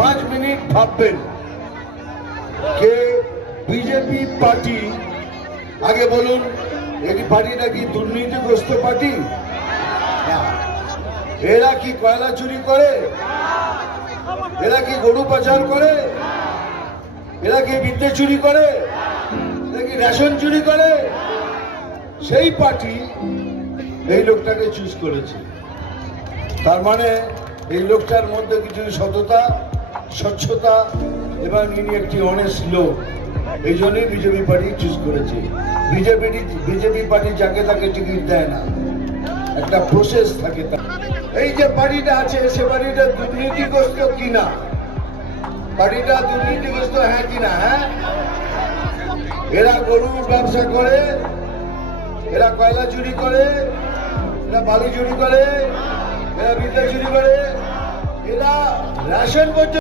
5 minute ভাববেন যে BJP party, আগে বলুন এই পার্টিটা কি দুর্নীতিগ্রস্ত পার্টি? এরা কি কয়লা চুরি করে? এরা কি গরু পাচার করে? এরা কি বিদ্যে চুরি করে? এরা কি রেশন চুরি করে? সেই পার্টি এই লোকটাকে চুজ করেছে। তার মানে এই লোকটার মধ্যে কিছু সততা, স্বচ্ছতা এবং ইনি একটি অনেস্ট লোক। এই জন্যই বিজেপি পার্টি চুজ করেছে। বিজেপি পার্টি যাকে তাকে টিকিট দেয় না, একটা প্রসেস থাকে। এই যে পার্টিটা আছে সে পার্টিটা দুর্নীতিগ্রস্ত কিনা? পার্টিটা দুর্নীতিগ্রস্ত হ্যাঁ কিনা? হ্যাঁ, এরা গরুর ব্যবসা করে, এরা কয়লা চুরি করে, এরা বালি চুরি করে, এরা বিদ্যা চুরি করে, এরা রেশন পর্যন্ত